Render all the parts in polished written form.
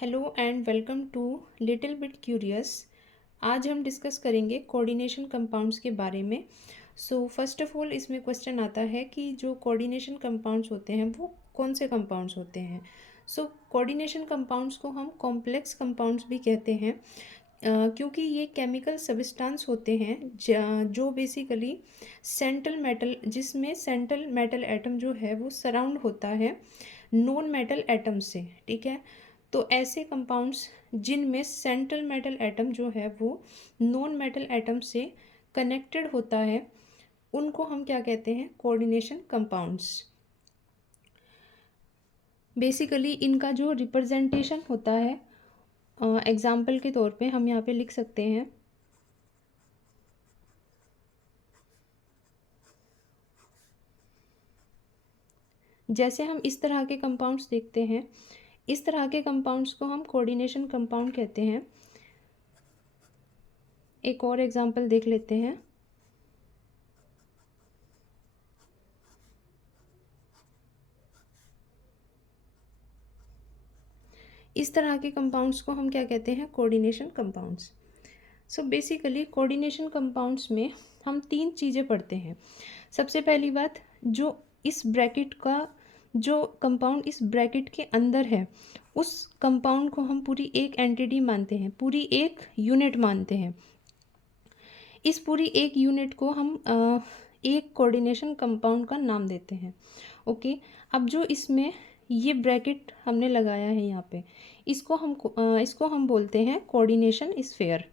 Hello and welcome to little bit curious. आज हम discuss करेंगे कोऑर्डिनेशन कंपाउंड्स के बारे में। फर्स्ट ऑफ ऑल इसमें क्वेश्चन आता है कि जो कोऑर्डिनेशन कंपाउंड्स होते हैं वो कौन से कंपाउंड्स होते हैं। कोऑर्डिनेशन कंपाउंड्स को हम कॉम्प्लेक्स कंपाउंड्स भी कहते हैं क्योंकि ये केमिकल सब्सटेंस होते हैं जो बेसिकली सेंट्रल मेटल जिसमें सेंट्रल मेटल एटम जो है वो सराउंड होता है नॉन मेटल एटम से। ठीक है, तो ऐसे कंपाउंड्स जिनमें सेंट्रल मेटल एटम जो है वो नॉन मेटल एटम से कनेक्टेड होता है उनको हम क्या कहते हैं, कोऑर्डिनेशन कंपाउंड्स। बेसिकली इनका जो रिप्रेजेंटेशन होता है एग्जाम्पल के तौर पे हम यहाँ पे लिख सकते हैं। जैसे हम इस तरह के कंपाउंड्स देखते हैं, इस तरह के कंपाउंड्स को हम कोऑर्डिनेशन कंपाउंड कहते हैं। एक और एग्जांपल देख लेते हैं। इस तरह के कंपाउंड्स को हम क्या कहते हैं, coordination compounds. Basically coordination compounds में हम तीन चीज़ें पढ़ते हैं। सबसे पहली बात, जो इस ब्रैकेट का जो कंपाउंड इस ब्रैकेट के अंदर है उस कंपाउंड को हम पूरी एक एंटिटी मानते हैं, पूरी एक यूनिट मानते हैं। इस पूरी एक यूनिट को हम एक कोऑर्डिनेशन कंपाउंड का नाम देते हैं। ओके, अब जो इसमें ये ब्रैकेट हमने लगाया है यहाँ पे, इसको हम बोलते हैं कोऑर्डिनेशन स्फीयर।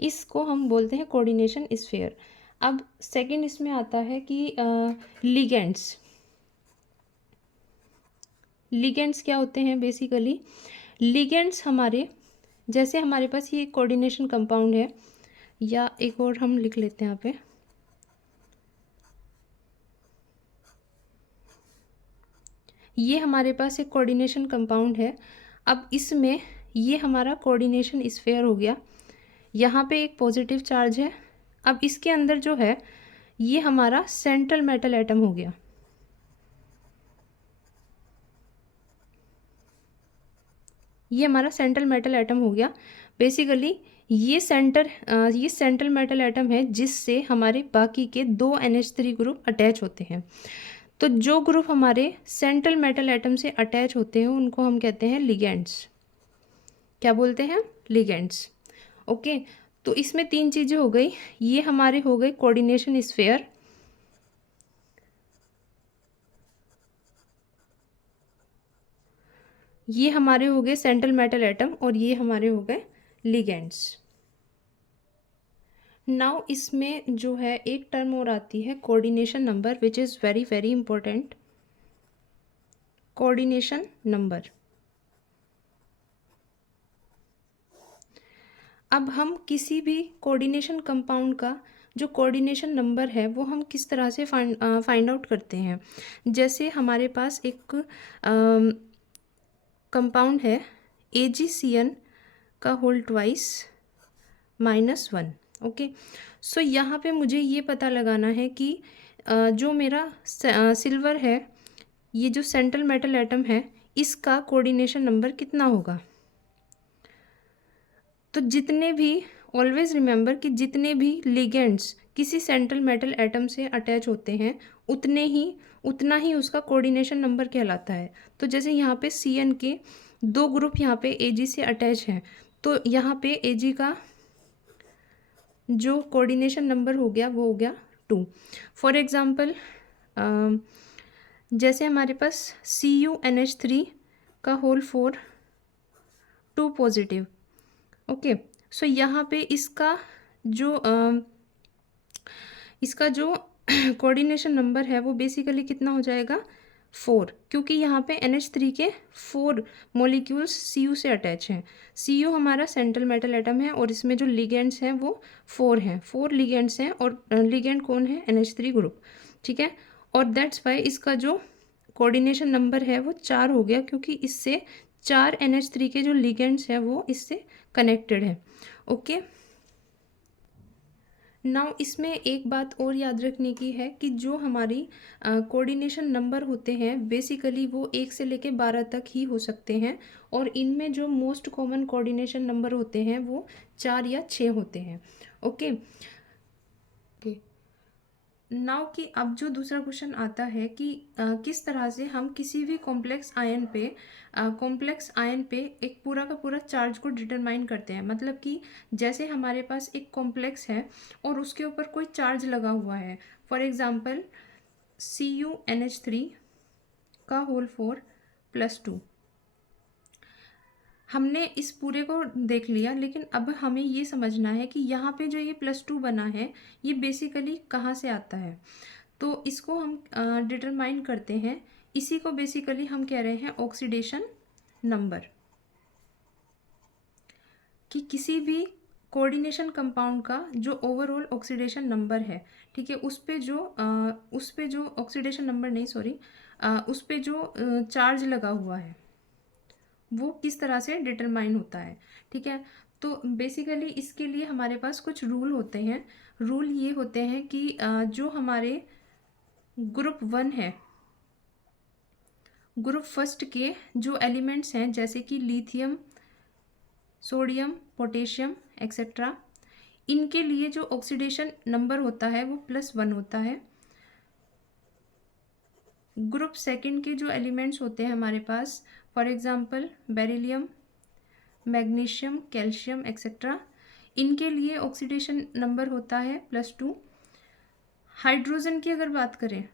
इसको हम बोलते हैं कोऑर्डिनेशन स्फीयर। अब सेकंड इसमें आता है कि लिगेंड्स। लिगेंड्स क्या होते हैं, बेसिकली लिगेंड्स हमारे, जैसे हमारे पास ये कोऑर्डिनेशन कंपाउंड है, या एक और हम लिख लेते हैं यहाँ पे, ये हमारे पास एक कोऑर्डिनेशन कंपाउंड है। अब इसमें ये हमारा कोऑर्डिनेशन स्फीयर हो गया, यहाँ पे एक पॉजिटिव चार्ज है। अब इसके अंदर जो है ये हमारा सेंट्रल मेटल एटम हो गया। ये हमारा सेंट्रल मेटल एटम हो गया। बेसिकली ये सेंट्रल मेटल एटम है जिससे हमारे बाकी के दो NH3 ग्रुप अटैच होते हैं। तो जो ग्रुप हमारे सेंट्रल मेटल एटम से अटैच होते हैं उनको हम कहते हैं लिगेंड्स। क्या बोलते हैं, लिगेंड्स। ओके, तो इसमें तीन चीज़ें हो गई। ये हमारे हो गए कोऑर्डिनेशन स्फीयर, ये हमारे हो गए सेंट्रल मेटल एटम, और ये हमारे हो गए लिगेंड्स। नाउ इसमें जो है एक टर्म और आती है coordination number, which is very very important. Coordination number. अब हम किसी भी कोऑर्डिनेशन कंपाउंड का जो कोऑर्डिनेशन नंबर है वो हम किस तरह से फाइंड आउट करते हैं। जैसे हमारे पास एक कंपाउंड है AgCN का होल ट्वाइस -1। ओके, यहाँ पे मुझे ये पता लगाना है कि जो मेरा सिल्वर है, ये जो सेंट्रल मेटल एटम है, इसका कोऑर्डिनेशन नंबर कितना होगा। तो जितने भी, ऑलवेज रिमेंबर कि जितने भी लिगेंड्स किसी सेंट्रल मेटल एटम से अटैच होते हैं उतना ही उसका कोऑर्डिनेशन नंबर कहलाता है। तो जैसे यहाँ पे CN के दो ग्रुप यहाँ पे Ag से अटैच हैं, तो यहाँ पे Ag का जो कोऑर्डिनेशन नंबर हो गया वो हो गया 2। फॉर एग्ज़ाम्पल जैसे हमारे पास CuNH3 का होल 4 2 पॉजिटिव। ओके, यहाँ पे इसका जो कोऑर्डिनेशन नंबर है वो बेसिकली कितना हो जाएगा, 4, क्योंकि यहाँ पे NH3 के 4 मॉलिक्यूल्स Cu से अटैच हैं। Cu हमारा सेंट्रल मेटल एटम है और इसमें जो लिगेंड्स हैं वो 4 हैं, 4 लिगेंड्स हैं, और लिगेंड कौन है, NH3 ग्रुप। ठीक है, और दैट्स वाई इसका जो कोऑर्डिनेशन नंबर है वो 4 हो गया, क्योंकि इससे 4 NH3 के जो लिगेंड्स हैं वो इससे कनेक्टेड है। ओके, नाउ इसमें एक बात और याद रखने की है कि जो हमारी कोऑर्डिनेशन नंबर होते हैं बेसिकली वो 1 से लेके 12 तक ही हो सकते हैं, और इनमें जो मोस्ट कॉमन कोऑर्डिनेशन नंबर होते हैं वो 4 या 6 होते हैं। ओके ओके नाउ कि अब जो दूसरा क्वेश्चन आता है कि किस तरह से हम किसी भी कॉम्प्लेक्स आयन पे एक पूरा का पूरा चार्ज को डिटरमाइन करते हैं। मतलब कि जैसे हमारे पास एक कॉम्प्लेक्स है और उसके ऊपर कोई चार्ज लगा हुआ है, फॉर एग्जांपल CuNH3 का होल 4+2। हमने इस पूरे को देख लिया, लेकिन अब हमें ये समझना है कि यहाँ पे जो ये +2 बना है ये बेसिकली कहाँ से आता है। तो इसको हम डिटरमाइन करते हैं, इसी को बेसिकली हम कह रहे हैं ऑक्सीडेशन नंबर। कि किसी भी कोऑर्डिनेशन कंपाउंड का जो ओवरऑल ऑक्सीडेशन नंबर है, ठीक है, उस पे जो ऑक्सीडेशन नंबर नहीं सॉरी उस पे जो चार्ज लगा हुआ है वो किस तरह से डिटरमाइन होता है। ठीक है, तो बेसिकली इसके लिए हमारे पास कुछ रूल होते हैं। रूल ये होते हैं कि जो हमारे ग्रुप 1 है, ग्रुप फर्स्ट के जो एलिमेंट्स हैं जैसे कि लिथियम, सोडियम, पोटेशियम एक्सेट्रा, इनके लिए जो ऑक्सीडेशन नंबर होता है वो +1 होता है। ग्रुप सेकंड के जो एलिमेंट्स होते हैं हमारे पास, for example beryllium, magnesium, calcium etcetera, इनके लिए ऑक्सीडेशन नंबर होता है +2। हाइड्रोजन की अगर बात करें,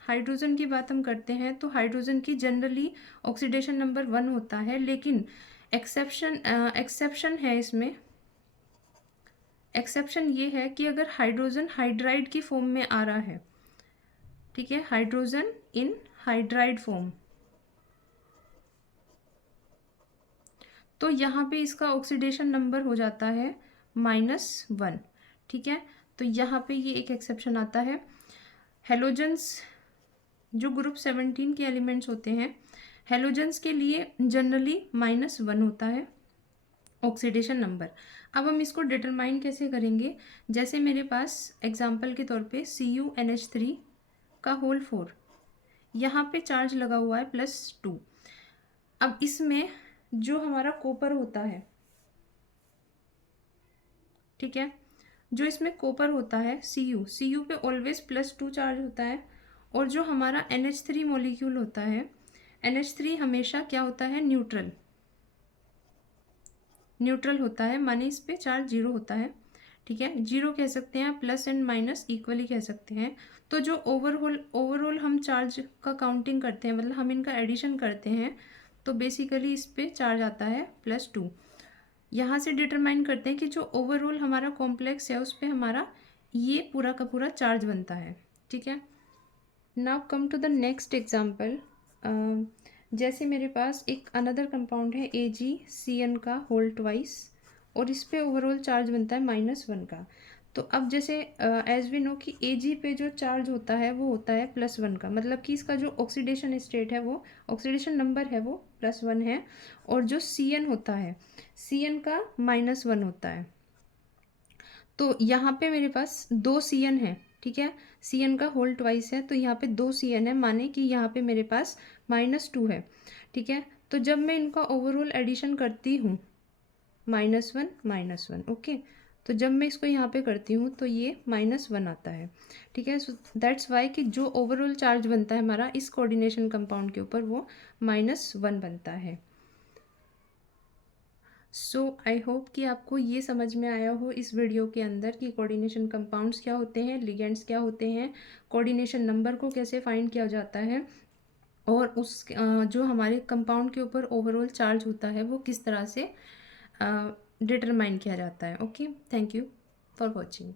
हाइड्रोजन की बात हम करते हैं तो हाइड्रोजन की जनरली ऑक्सीडेशन नंबर 1 होता है, लेकिन एक्सेप्शन है इसमें। एक्सेप्शन ये है कि अगर हाइड्रोजन हाइड्राइड की फॉर्म में आ रहा है, ठीक है, हाइड्रोजन इन हाइड्राइड फॉर्म, तो यहाँ पे इसका ऑक्सीडेशन नंबर हो जाता है -1। ठीक है, तो यहाँ पे ये एक एक्सेप्शन आता है। हेलोजन्स जो ग्रुप 17 के एलिमेंट्स होते हैं, हेलोजन्स के लिए जनरली -1 होता है ऑक्सीडेशन नंबर। अब हम इसको डिटरमाइन कैसे करेंगे, जैसे मेरे पास एग्जांपल के तौर पे CuNH3 का होल 4, यहाँ पे चार्ज लगा हुआ है +2। अब इसमें जो हमारा कॉपर होता है, ठीक है, जो इसमें कॉपर होता है Cu पे ऑलवेज +2 चार्ज होता है, और जो हमारा NH3 मॉलिक्यूल होता है, NH3 हमेशा क्या होता है, न्यूट्रल होता है, माने इस पे चार्ज 0 होता है। ठीक है, 0 कह सकते हैं, प्लस एंड माइनस इक्वली कह सकते हैं। तो जो ओवरऑल हम चार्ज का काउंटिंग करते हैं, मतलब हम इनका एडिशन करते हैं, तो बेसिकली इस पे चार्ज आता है +2। यहाँ से डिटरमाइन करते हैं कि जो ओवरऑल हमारा कॉम्प्लेक्स है उस पे हमारा ये पूरा का पूरा चार्ज बनता है। ठीक है, now come to the next example. जैसे मेरे पास एक अनदर कंपाउंड है AgCN का होल ट्वाइस, और इस पे ओवरऑल चार्ज बनता है -1 का। तो अब जैसे एज वी नो कि Ag पे जो चार्ज होता है वो होता है +1 का, मतलब कि इसका जो ऑक्सीडेशन स्टेट है, वो ऑक्सीडेशन नंबर है वो +1 है, और जो Cn होता है, Cn का -1 होता है। तो यहाँ पे मेरे पास 2 Cn है, ठीक है, Cn का होल ट्वाइस है, तो यहाँ पे 2 Cn है, माने कि यहाँ पे मेरे पास -2 है। ठीक है, तो जब मैं इनका ओवरऑल एडिशन करती हूँ -1 ओके, तो जब मैं इसको यहाँ पे करती हूँ तो ये -1 आता है। ठीक है, सो दैट्स वाई कि जो ओवरऑल चार्ज बनता है हमारा इस कोऑर्डिनेशन कंपाउंड के ऊपर वो -1 बनता है। सो आई होप कि आपको ये समझ में आया हो इस वीडियो के अंदर कि कोऑर्डिनेशन कंपाउंड्स क्या होते हैं, लिगेंड्स क्या होते हैं, कोऑर्डिनेशन नंबर को कैसे फाइंड किया जाता है, और उस जो हमारे कंपाउंड के ऊपर ओवरऑल चार्ज होता है वो किस तरह से डिटरमाइन किया जाता है। Okay, thank you for watching.